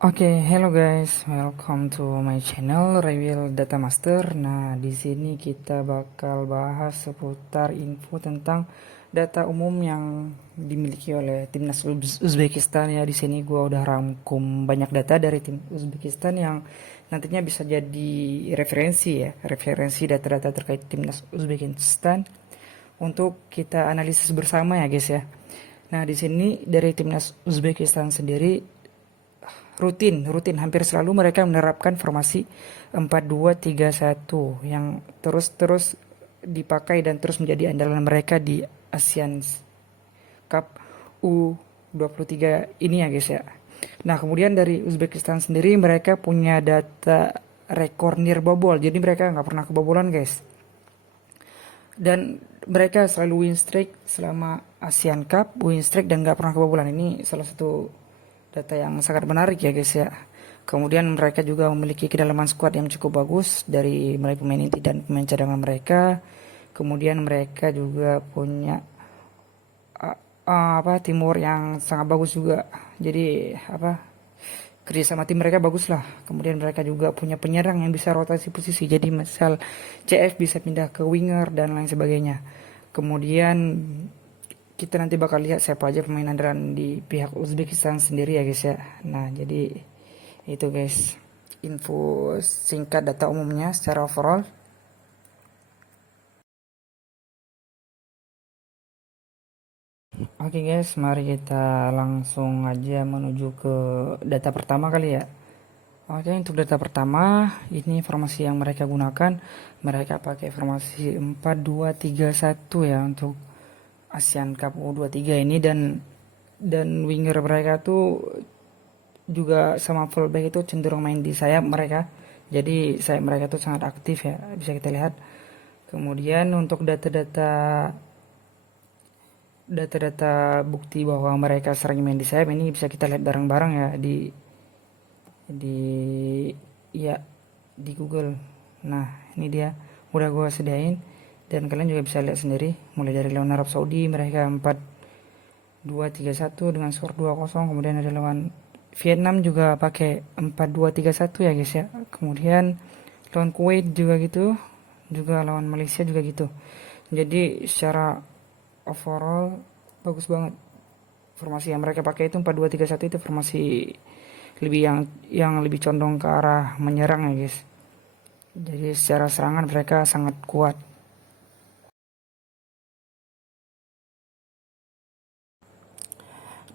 Oke, hello guys, welcome to my channel Review Data Master. Nah, di sini kita bakal bahas seputar info tentang data umum yang dimiliki oleh timnas Uzbekistan ya. Di sini gua udah rangkum banyak data dari tim Uzbekistan yang nantinya bisa jadi referensi ya, referensi data-data terkait timnas Uzbekistan untuk kita analisis bersama ya guys ya. Nah, di sini dari timnas Uzbekistan sendiri rutin hampir selalu mereka menerapkan formasi 4-2-3-1 yang terus dipakai dan terus menjadi andalan mereka di Asian Cup U23 ini ya guys ya. Nah, kemudian dari Uzbekistan sendiri mereka punya data rekor nirbobol, jadi mereka nggak pernah kebobolan guys, dan mereka selalu win streak selama Asian Cup, win streak dan nggak pernah kebobolan. Ini salah satu data yang sangat menarik ya guys ya. Kemudian mereka juga memiliki kedalaman skuad yang cukup bagus dari mulai pemain inti dan pemain cadangan mereka. Kemudian mereka juga punya timur yang sangat bagus juga. Jadi kerjasama tim mereka bagus lah. Kemudian mereka juga punya penyerang yang bisa rotasi posisi. Jadi misal CF bisa pindah ke winger dan lain sebagainya. Kemudian kita nanti bakal lihat siapa aja pemain andalan di pihak Uzbekistan sendiri ya guys ya. Nah, jadi itu guys info singkat data umumnya secara overall. Oke guys, mari kita langsung aja menuju ke data pertama kali ya. Oke, untuk data pertama ini formasi yang mereka gunakan. Mereka pakai formasi 4-2-3-1 ya untuk ASEAN Cup U23 ini, dan winger mereka tuh juga sama fullback itu cenderung main di sayap mereka. Jadi sayap mereka tuh sangat aktif ya, bisa kita lihat. Kemudian untuk data-data bukti bahwa mereka sering main di sayap ini bisa kita lihat bareng-bareng ya di ya di Google. Nah, ini dia udah gue sediain dan kalian juga bisa lihat sendiri. Mulai dari lawan Arab Saudi mereka 4-2-3-1 dengan skor 2-0. Kemudian ada lawan Vietnam juga pakai 4-2-3-1 ya guys ya. Kemudian lawan Kuwait juga gitu, juga lawan Malaysia juga gitu. Jadi secara overall bagus banget. Formasi yang mereka pakai itu 4-2-3-1, itu formasi lebih yang lebih condong ke arah menyerang ya guys. Jadi secara serangan mereka sangat kuat.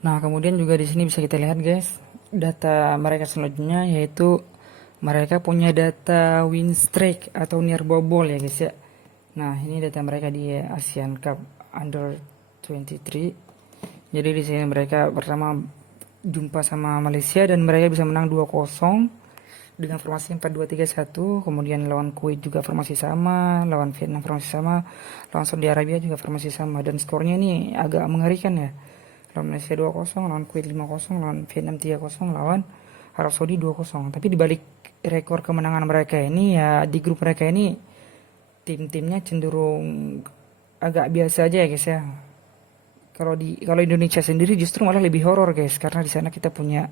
Nah, kemudian juga di sini bisa kita lihat guys, data mereka selanjutnya yaitu mereka punya data win streak atau near bobol ya guys ya. Nah, ini data mereka di Asian Cup Under 23. Jadi di sini mereka pertama jumpa sama Malaysia dan mereka bisa menang 2-0 dengan formasi 4-2-3-1. Kemudian lawan Kuwait juga formasi sama, lawan Vietnam formasi sama, lawan Saudi Arabia juga formasi sama, dan skornya ini agak mengerikan ya. Lawan Malaysia 2-0, lawan Kuwait 5-0, lawan Vietnam 3-0, lawan Arab Saudi 2-0. Tapi dibalik rekor kemenangan mereka ini ya, di grup mereka ini tim-timnya cenderung agak biasa aja ya guys ya. Kalau Indonesia sendiri justru malah lebih horor guys, karena di sana kita punya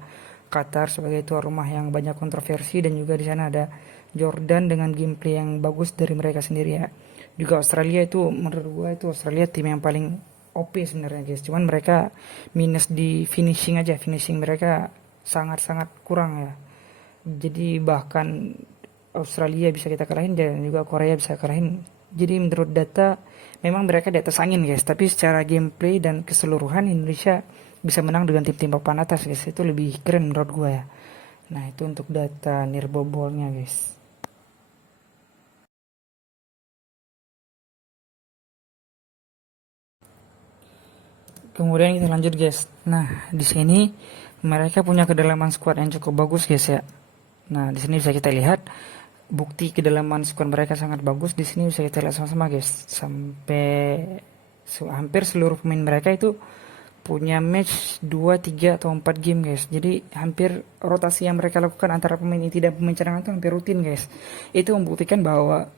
Qatar sebagai tuan rumah yang banyak kontroversi, dan juga di sana ada Jordan dengan gameplay yang bagus dari mereka sendiri ya. Juga Australia, itu menurut gua itu Australia tim yang paling OP sebenarnya guys. Cuman mereka minus di finishing aja, finishing mereka sangat-sangat kurang ya. Jadi bahkan Australia bisa kita kalahin dan juga Korea bisa kalahin. Jadi menurut data memang mereka di atas angin guys, tapi secara gameplay dan keseluruhan Indonesia bisa menang dengan tim-tim papan atas guys. Itu lebih keren menurut gue ya. Nah, itu untuk data nirbobolnya guys. Kemudian kita lanjut guys. Nah, di sini mereka punya kedalaman squad yang cukup bagus guys ya. Nah, di sini bisa kita lihat bukti kedalaman squad mereka sangat bagus. Di sini bisa kita lihat sama-sama guys. Sampai hampir seluruh pemain mereka itu punya match 2, 3 atau 4 game guys. Jadi hampir rotasi yang mereka lakukan antara pemain inti dan pemain cadangan itu hampir rutin guys. Itu membuktikan bahwa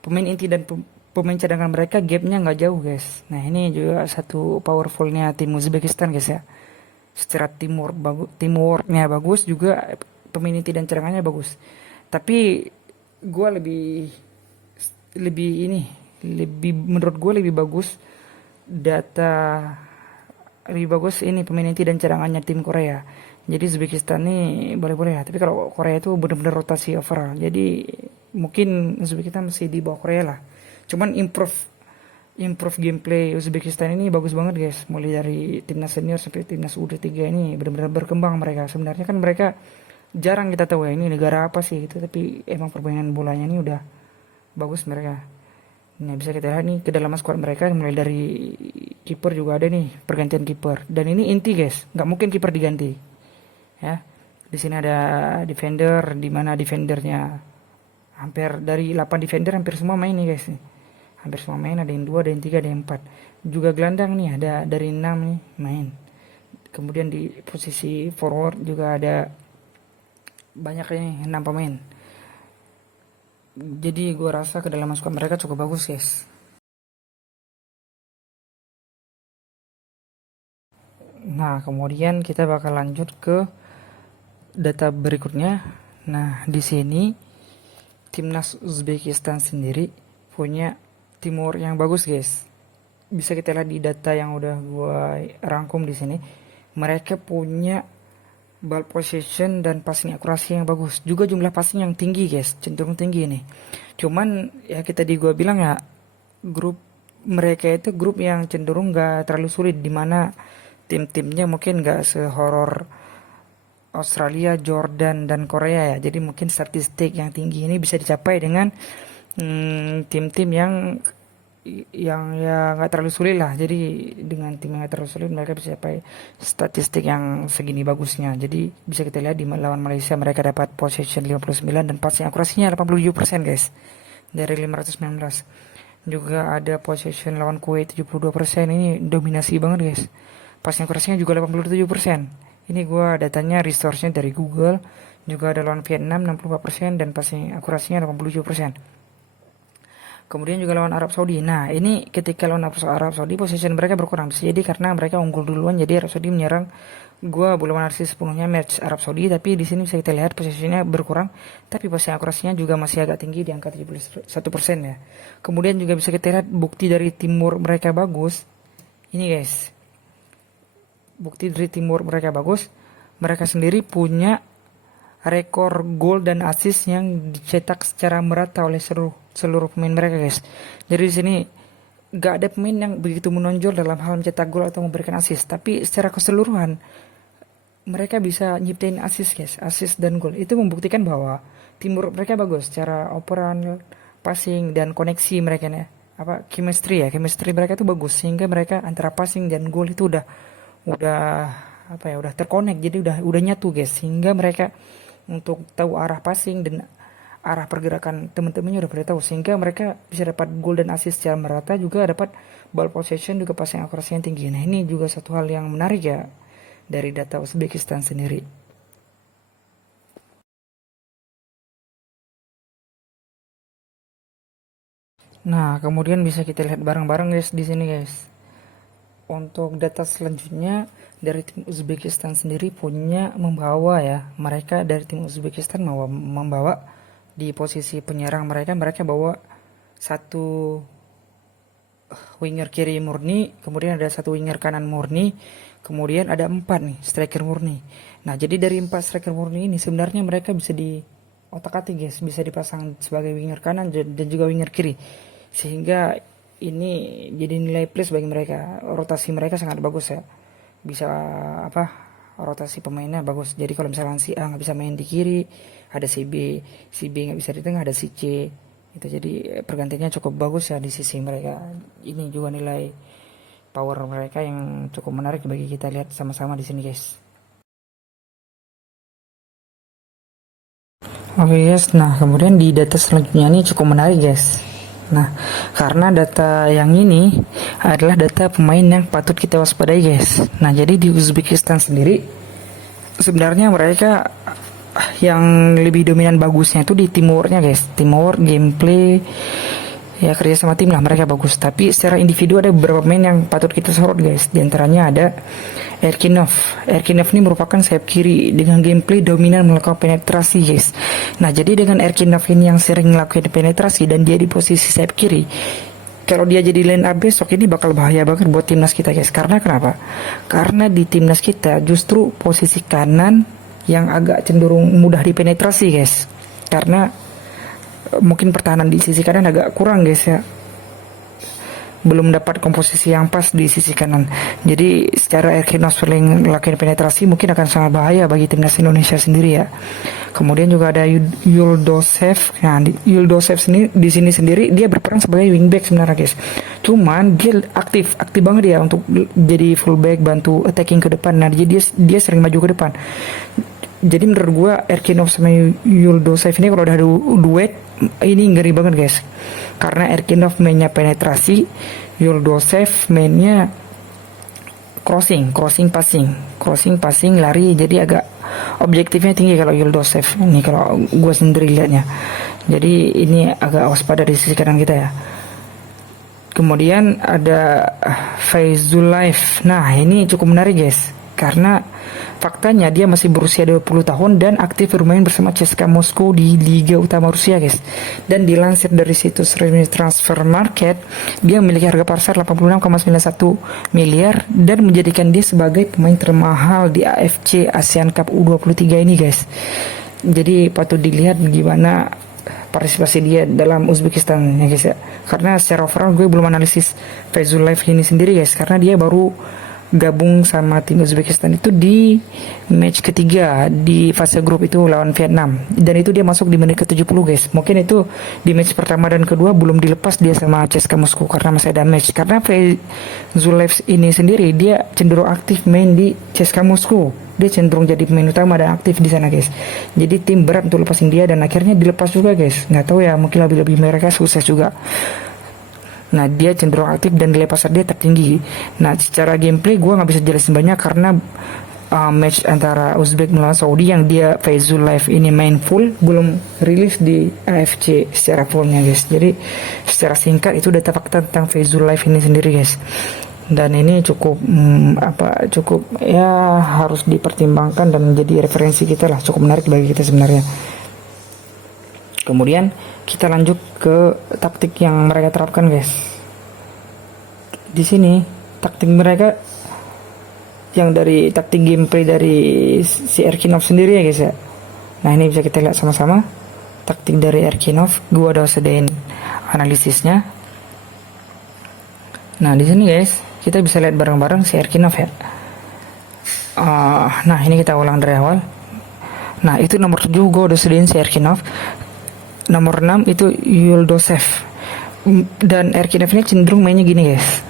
pemain inti dan pemain cadangan mereka gapnya nggak jauh guys. Nah, ini juga satu powerfulnya tim Uzbekistan guys ya. secara timurnya bagus, juga pemain inti dan cadangannya bagus. Tapi gue lebih lebih ini lebih menurut gue lebih bagus data lebih bagus ini pemain inti dan cadangannya tim Korea. Jadi Uzbekistan nih boleh-boleh lah. Tapi kalau Korea itu benar-benar rotasi overall. Jadi mungkin Uzbekistan masih di bawah Korea lah. Cuman improve improve gameplay Uzbekistan ini bagus banget guys. Mulai dari timnas senior sampai timnas U23 ini benar-benar berkembang mereka. Sebenarnya kan mereka jarang kita tahu ya ini negara apa sih gitu. Tapi emang permainan bolanya ini udah bagus mereka. Nah bisa kita lihat nih kedalaman squad mereka mulai dari kiper juga ada nih pergantian kiper dan ini inti guys nggak mungkin kiper diganti ya. Di sini ada defender di mana defendernya hampir dari 8 defender hampir semua main nih guys nih. Hampir semua main, ada yang 2, ada yang 3, ada yang 4. Juga gelandang nih ada dari 6 nih main. Kemudian di posisi forward juga ada banyak nih 6 pemain. Jadi gue rasa kedalaman squad mereka cukup bagus guys. Nah kemudian kita bakal lanjut ke data berikutnya. Nah di sini timnas Uzbekistan sendiri punya timur yang bagus guys. Bisa kita lihat di data yang udah gue rangkum di sini. Mereka punya ball possession dan passing akurasi yang bagus. Juga jumlah passing yang tinggi guys, cenderung tinggi nih. Cuman ya kita di gua bilang ya grup mereka itu grup yang cenderung gak terlalu sulit, dimana tim-timnya mungkin gak sehoror Australia, Jordan dan Korea ya. Jadi mungkin statistik yang tinggi ini bisa dicapai dengan tim-tim yang ya nggak terlalu sulit lah. Jadi dengan tim yang nggak terlalu sulit mereka bisa capai statistik yang segini bagusnya. Jadi bisa kita lihat di lawan Malaysia mereka dapat possession 59 dan passing akurasinya 87% guys dari 519. Juga ada possession lawan Kuwait 72%, ini dominasi banget guys. Passing akurasinya juga 87%. Ini gua datanya resource-nya dari Google. Juga ada lawan Vietnam 64% dan passing akurasinya 87%. Kemudian juga lawan Arab Saudi. Nah ini ketika lawan Arab Saudi possession mereka berkurang. Bisa jadi karena mereka unggul duluan jadi Arab Saudi menyerang. Gua belum analisis sepenuhnya match Arab Saudi, tapi di sini bisa kita lihat possessionnya berkurang, tapi passing akurasinya juga masih agak tinggi di angka 71% ya. Kemudian juga bisa kita lihat bukti dari timur mereka bagus. Ini guys, bukti dari timur mereka bagus. Mereka sendiri punya rekor gol dan assist yang dicetak secara merata oleh seluruh pemain mereka guys. Jadi di sini gak ada pemain yang begitu menonjol dalam hal mencetak gol atau memberikan assist, tapi secara keseluruhan mereka bisa nyiptain assist guys, assist dan gol. Itu membuktikan bahwa timur mereka bagus secara operan, passing dan koneksi mereka ya. Chemistry mereka itu bagus sehingga mereka antara passing dan gol itu udah terkonek, jadi udah nyatu guys, sehingga mereka untuk tahu arah passing dan arah pergerakan teman-temannya udah pada tahu, sehingga mereka bisa dapat gol dan assist secara merata, juga dapat ball possession, juga passing akurasi yang tinggi. Nah ini juga satu hal yang menarik ya dari data Uzbekistan sendiri. Nah kemudian bisa kita lihat bareng-bareng guys di sini guys. Untuk data selanjutnya dari tim Uzbekistan sendiri punya membawa ya, mereka dari tim Uzbekistan membawa di posisi penyerang mereka bawa satu winger kiri murni, kemudian ada satu winger kanan murni, kemudian ada 4 nih striker murni. Nah jadi dari 4 striker murni ini sebenarnya mereka bisa di otak-atik guys, bisa dipasang sebagai winger kanan dan juga winger kiri, sehingga ini jadi nilai plus bagi mereka. Rotasi mereka sangat bagus ya, bisa rotasi pemainnya bagus. Jadi kalau misalnya si A nggak bisa main di kiri, ada si B nggak bisa di tengah, ada si C itu. Jadi pergantiannya cukup bagus ya di sisi mereka. Ini juga nilai power mereka yang cukup menarik bagi kita lihat sama-sama di sini guys. Oke guys, nah kemudian di data selanjutnya ini cukup menarik guys. Nah, karena data yang ini adalah data pemain yang patut kita waspadai guys. Nah, jadi di Uzbekistan sendiri sebenarnya mereka yang lebih dominan bagusnya itu di timurnya guys. Timur gameplay Ya kerja sama tim lah mereka bagus. Tapi secara individu ada beberapa pemain yang patut kita sorot guys. Di antaranya ada Erkinov. Erkinov ini merupakan sayap kiri dengan gameplay dominan melakukan penetrasi guys. Nah jadi dengan Erkinov ini yang sering melakukan penetrasi dan dia di posisi sayap kiri, kalau dia jadi line up besok ini bakal bahaya banget buat timnas kita guys. Karena kenapa? Karena di timnas kita justru posisi kanan yang agak cenderung mudah dipenetrasi guys. Karena mungkin pertahanan di sisi kanan agak kurang guys ya, belum dapat komposisi yang pas di sisi kanan. Jadi secara Erkinov sering melakukan penetrasi mungkin akan sangat bahaya bagi timnas Indonesia sendiri ya. Kemudian juga ada Yuldosev. Nah, Yuldosev di sini sendiri dia berperan sebagai wingback sebenarnya guys. Cuman dia aktif banget ya untuk jadi fullback, bantu attacking ke depan. Nah, jadi dia sering maju ke depan. Jadi menurut gua Erkinov sama Yuldosev ini kalau udah duet ini ngeri banget guys. Karena Erkinov mainnya penetrasi, Yuldosev mainnya crossing passing lari. Jadi agak objektifnya tinggi kalau Yuldosev ini kalau gua sendiri lihatnya. Jadi ini agak waspada di sisi kanan kita ya. Kemudian ada Faizullaev. Nah ini cukup menarik guys, karena faktanya dia masih berusia 20 tahun dan aktif bermain bersama CSKA Moskow di Liga Utama Rusia guys. Dan dilansir dari situs resmi Transfer Market, dia memiliki harga pasar 86,91 miliar dan menjadikan dia sebagai pemain termahal di AFC ASEAN Cup U23 ini guys. Jadi patut dilihat gimana partisipasi dia dalam Uzbekistan ya guys ya. Karena secara overall gue belum analisis Faizullaev ini sendiri guys, karena dia baru gabung sama tim Uzbekistan itu di match ketiga di fase grup itu lawan Vietnam, dan itu dia masuk di menit ke-70 guys. Mungkin itu di match pertama dan kedua belum dilepas dia sama CSKA Moskow karena masih ada match. Karena Faizullaev ini sendiri dia cenderung aktif main di CSKA Moskow, dia cenderung jadi pemain utama dan aktif di sana guys. Jadi tim berat untuk lepasin dia dan akhirnya dilepas juga guys. Nggak tahu ya, mungkin lebih mereka sukses juga. Nah dia cenderung aktif dan nilai pasar dia tertinggi. Nah secara gameplay gue nggak bisa jelasin banyak karena match antara Uzbek melawan Saudi yang dia Faizullaev ini main full belum rilis di AFC secara fullnya guys. Jadi secara singkat itu data fakta tentang Faizullaev ini sendiri guys. Dan ini cukup cukup ya harus dipertimbangkan dan menjadi referensi kita lah, cukup menarik bagi kita sebenarnya. Kemudian kita lanjut ke taktik yang mereka terapkan guys. Di sini taktik mereka yang dari taktik gameplay dari si Erkinov sendiri ya guys ya. Nah ini bisa kita lihat sama-sama taktik dari Erkinov. Gua udah sediain analisisnya. Nah di sini guys kita bisa lihat bareng-bareng si Erkinov ya. Nah ini kita ulang dari awal. Nah itu nomor 7 gue udah sediain si Erkinov. Nomor 6 itu Yuldosev. Dan Erkinov ini cenderung mainnya gini guys.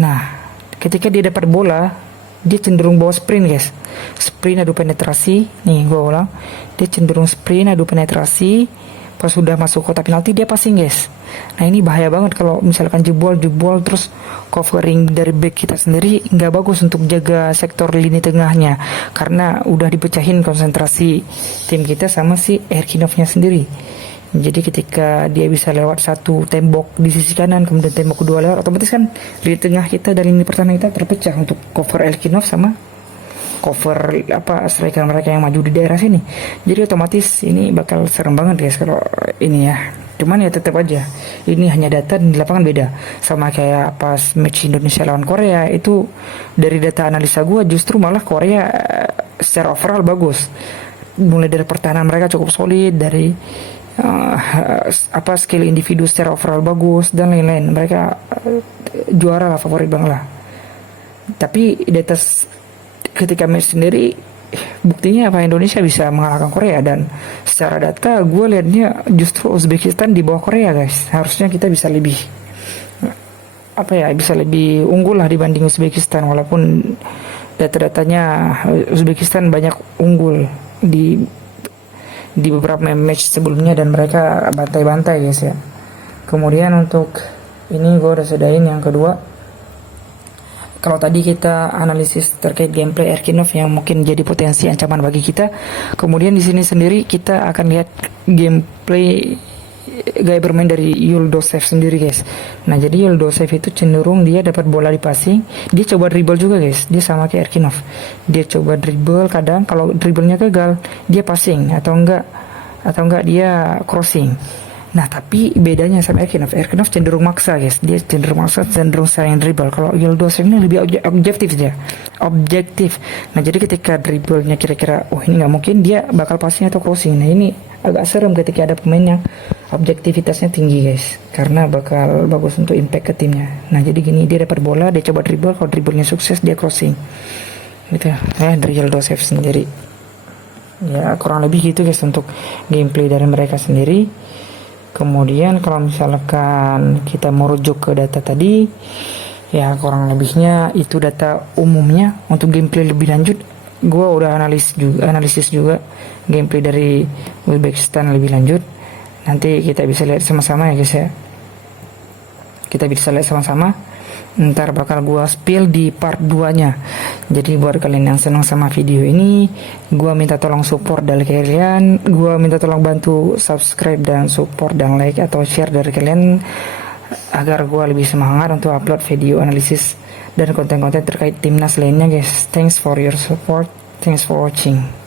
Nah ketika dia dapat bola dia cenderung bawa sprint guys. Sprint adu penetrasi. Nih gue ulang, dia cenderung sprint adu penetrasi. Pas sudah masuk kotak penalti dia passing guys. Nah ini bahaya banget kalau misalkan jebol terus covering dari back kita sendiri nggak bagus untuk jaga sektor lini tengahnya, karena udah dipecahin konsentrasi tim kita sama si Erkinovnya sendiri. Jadi ketika dia bisa lewat satu tembok di sisi kanan kemudian tembok kedua lewat, otomatis kan lini tengah kita dan lini pertahanan kita terpecah untuk cover Erkinov sama cover striker mereka yang maju di daerah sini. Jadi otomatis ini bakal serem banget guys kalau ini ya. Cuman ya tetap aja ini hanya data dan di lapangan beda. Sama kayak pas match Indonesia lawan Korea itu, dari data analisa gue justru malah Korea secara overall bagus. Mulai dari pertahanan mereka cukup solid, dari skill individu secara overall bagus dan lain-lain. Mereka juara lah, favorit banget lah. Tapi data ketika match sendiri buktinya apa, Indonesia bisa mengalahkan Korea, dan secara data gue liatnya justru Uzbekistan di bawah Korea guys. Harusnya kita bisa lebih bisa lebih unggul lah dibanding Uzbekistan, walaupun data-datanya Uzbekistan banyak unggul di beberapa match sebelumnya dan mereka bantai-bantai guys ya. Kemudian untuk ini gue udah sedain yang kedua. Kalau tadi kita analisis terkait gameplay Erkinov yang mungkin jadi potensi ancaman bagi kita, kemudian di sini sendiri kita akan lihat gameplay gaya bermain dari Yuldosev sendiri guys. Nah jadi Yuldosev itu cenderung dia dapat bola di passing, dia coba dribble juga guys, dia sama kayak Erkinov, dia coba dribble, kadang kalau dribblenya gagal dia passing atau enggak dia crossing. Nah tapi bedanya sama Erkinov cenderung maksa guys, dia cenderung sering dribble. Kalau Yildosev ini lebih objektif aja, objektif. Nah jadi ketika dribblenya kira-kira ini nggak mungkin, dia bakal passing atau crossing. Nah ini agak serem ketika ada pemain yang objektivitasnya tinggi guys, karena bakal bagus untuk impact ke timnya. Nah jadi gini, dia dapat bola, dia coba dribble, kalau dribblenya sukses dia crossing gitu ya, dari Yildosev sendiri. Ya kurang lebih gitu guys untuk gameplay dari mereka sendiri. Kemudian kalau misalkan kita merujuk ke data tadi, ya kurang lebihnya itu data umumnya. Untuk gameplay lebih lanjut, gue udah analisis juga gameplay dari Uzbekistan lebih lanjut. Nanti kita bisa lihat sama-sama ya guys ya. Kita bisa lihat sama-sama. Ntar bakal gua spill di part 2 nya. Jadi buat kalian yang senang sama video ini, gua minta tolong support dari kalian, gua minta tolong bantu subscribe dan support dan like atau share dari kalian, agar gua lebih semangat untuk upload video analisis dan konten-konten terkait timnas lainnya guys. Thanks for your support, thanks for watching.